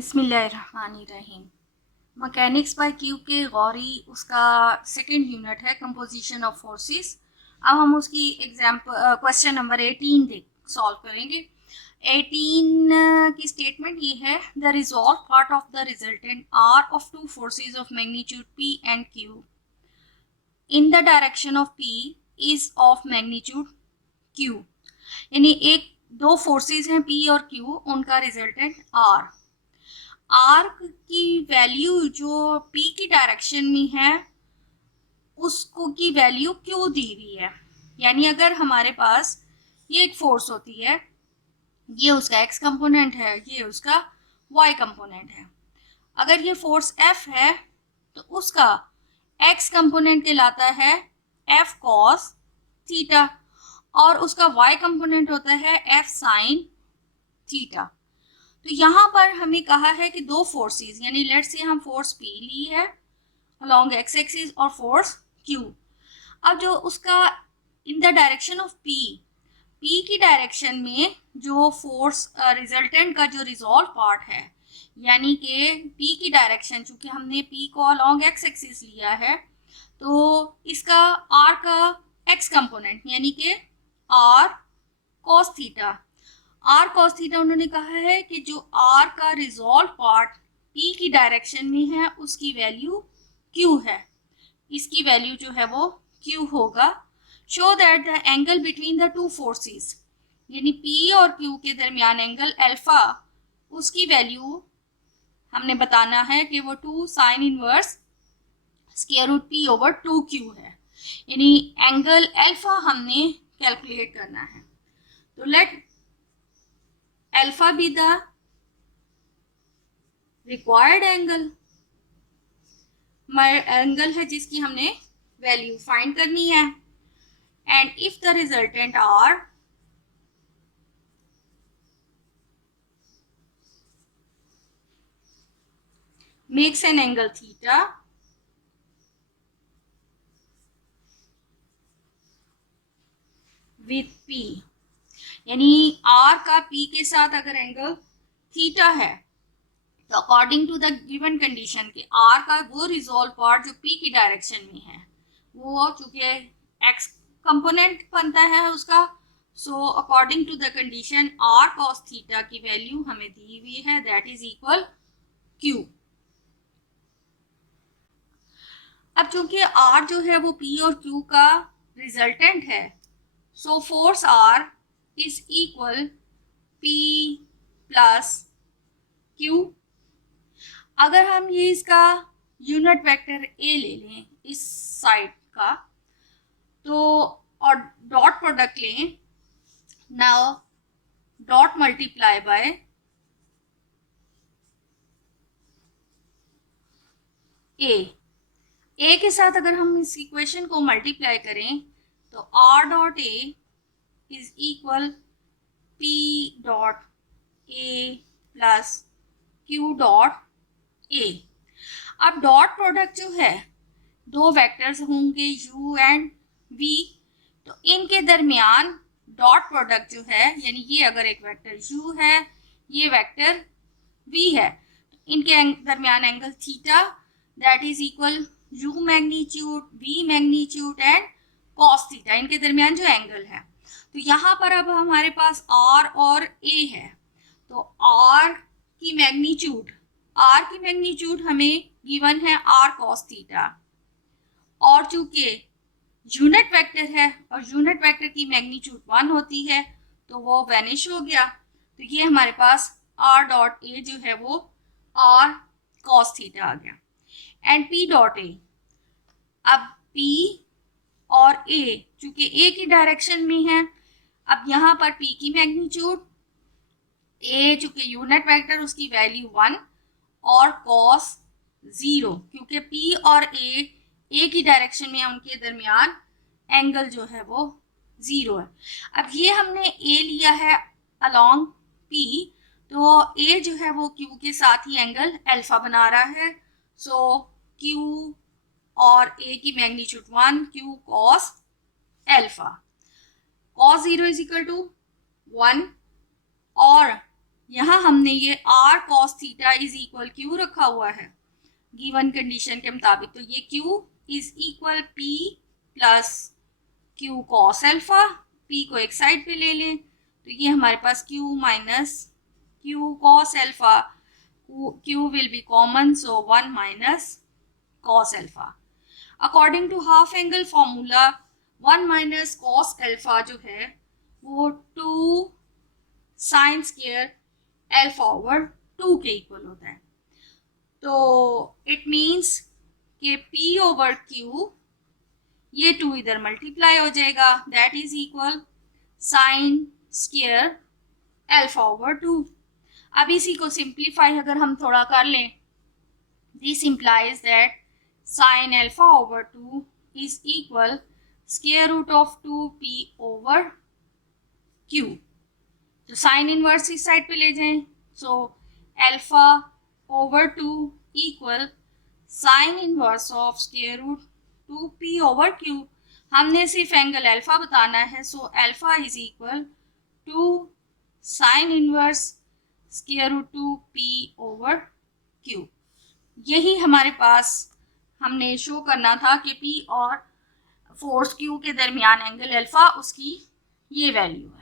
बिस्मिल्लाहिर्रहमानिर्रहीम। Mechanics bye Q के गौरी उसका सेकंड यूनिट है कंपोजिशन ऑफ फोर्सेस। अब हम उसकी एग्जाम्पल क्वेश्चन नंबर 18 सॉल्व करेंगे। 18 की स्टेटमेंट ये है, the resolve part of the resultant are of two forces of magnitude P and Q in the direction of P is of magnitude Q. यानी एक दो फोर्सेस हैं पी और Q, उनका रिजल्टेंट आर। आर्क की value जो P की direction में है उसको की वैल्यू क्यू दी हुई है। यानी अगर हमारे पास ये एक फोर्स होती है, ये उसका एक्स कंपोनेंट है, ये उसका वाई कंपोनेंट है। अगर ये फोर्स एफ है तो उसका एक्स कंपोनेंट कहलाता है एफ कॉस थीटा और उसका वाई कंपोनेंट होता है एफ साइन थीटा। तो यहाँ पर हमें कहा है कि दो फोर्सेस, यानी लेट्स से हम फोर्स पी ली है अलोंग एक्स एक्सिस और फोर्स क्यू। अब जो उसका in the direction of P की डायरेक्शन में जो फोर्स रिजल्टेंट का जो रिजॉल्व पार्ट है, यानी कि पी की डायरेक्शन, चूंकि हमने पी को अलोंग एक्स एक्सिस लिया है तो इसका आर का एक्स कंपोनेंट यानी कि R cos theta, R cos theta उन्होंने कहा है कि जो आर का रिजॉल्व पार्ट पी की डायरेक्शन में है उसकी वैल्यू क्यू है, इसकी वैल्यू जो है वो क्यू होगा। Show that the angle between the two forces, यानी पी और क्यू के दरमियान एंगल अल्फा, उसकी वैल्यू हमने बताना है कि वो 2 sine inverse square root P over 2q है। यानी एंगल अल्फा हमने कैलकुलेट करना है। तो let alpha be the required angle, angle है जिसकी हमने वैल्यू फाइंड करनी है। And if the resultant R makes an angle theta with P, यानी आर का पी के साथ अगर एंगल थीटा है तो according to the given condition के आर का वो रिजॉल्व पार्ट जो पी की डायरेक्शन में है वो चूंकि एक्स कंपोनेंट बनता है उसका, so according to the condition are cos theta की वैल्यू हमें दी हुई है, दैट इज इक्वल क्यू। अब चूंकि आर जो है वो पी और क्यू का रिजल्टेंट है, so force R is equal P plus Q. अगर हम ये इसका यूनिट वेक्टर ए ले लें इस साइड का तो और डॉट प्रोडक्ट लें, नाउ डॉट मल्टीप्लाई बाय ए के साथ अगर हम इस इक्वेशन को मल्टीप्लाई करें तो R dot A is equal P dot A plus Q dot A. अब डॉट प्रोडक्ट जो है, दो वेक्टर्स होंगे u एंड v, तो इनके दरमियान डॉट प्रोडक्ट जो है, यानी ये अगर एक वेक्टर u है, ये वेक्टर v है, तो इनके दरमियान angle theta that is equal u magnitude v magnitude and cos theta, इनके दरमियान जो एंगल है। तो यहाँ पर अब हमारे पास r और a है, तो r की मैग्नीट्यूड हमें गिवन है r cos थीटा, और चूंकि यूनिट वेक्टर है और यूनिट वेक्टर की मैग्नीट्यूड 1 होती है तो वो वैनिश हो गया। तो ये हमारे पास r डॉट ए जो है वो r cos थीटा आ गया। एंड p डॉट ए, अब p और a चूंकि a की डायरेक्शन में है, अब यहाँ पर p की मैग्नीट्यूड, a चूंकि यूनिट वेक्टर उसकी वैल्यू 1 और cos 0, क्योंकि p और a की डायरेक्शन में है, उनके दरमियान एंगल जो है वो 0 है। अब ये हमने a लिया है अलोंग p, तो a जो है वो q के साथ ही एंगल अल्फा बना रहा है, सो q और a की magnitude 1, q cos alpha, cos 0 is equal to 1 और यहाँ हमने ये r cos theta is equal Q रखा हुआ है गिवन कंडीशन के मुताबिक, तो ये q is equal p plus q cos alpha, p को एक साइड पे ले लें तो ये हमारे पास q minus q cos alpha, q will be common so 1 minus cos alpha. According to half angle formula 1 minus cos alpha जो है वो 2 साइन स्क्वायर अल्फा ओवर 2 के इक्वल होता है। तो इट मीन्स कि p ओवर q, ये 2 इधर मल्टीप्लाई हो जाएगा, that is equal sine square alpha over 2। अब इसी को सिंप्लीफाई अगर हम थोड़ा कर लें, this implies that sine alpha over 2 is equal square root of 2p over q। तो साइन इनवर्स इस साइड पे ले जाएं, so alpha over 2 equal sine inverse of square root 2p over q। हमने सिर्फ एंगल अल्फा बताना है, so alpha is equal 2 sine inverse square root 2p over q। यही हमारे पास हमने शो करना था कि p और फोर्स q के दरमियान एंगल अल्फा, उसकी ये वैल्यू है।